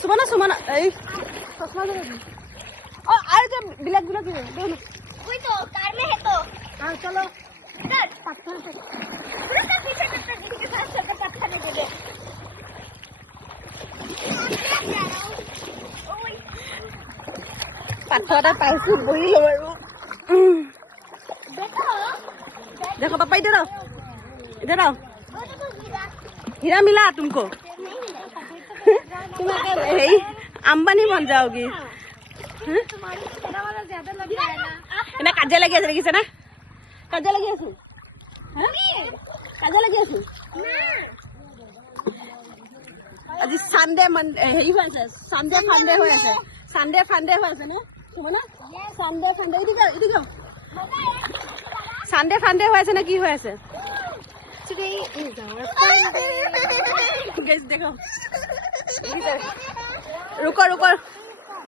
सुमना सुमना এই चश्मा दे और आए जो ब्लैक ब्लैक है दोनों वही तो कार में है तो हां चलो चल पत्थर से पूरा पीछे करते जिसके साथ चलते पत्थर दे दे पत्थर पाइसु बही लो আৰু बेटा देखो पापा इधर आओ हीरा मिला तुमको तुम यही अंबानी बन जाओगी तुम्हारी तेरा वाला ज्यादा लग रहा है ना এনে কাজে লাগি আছে দেখিছে না কাজে লাগি আছে কাজে লাগি আছে আজি সানডে হেৰি হৈ আছে সানডে ফানডে হৈ আছে সানডে ফানডে হৈ আছে না শুনা সানডে ফানডে ইদিকে সানডে ফানডে হৈ আছে না কি হৈ আছে Today is our fun day. Guys देखो रुको रुको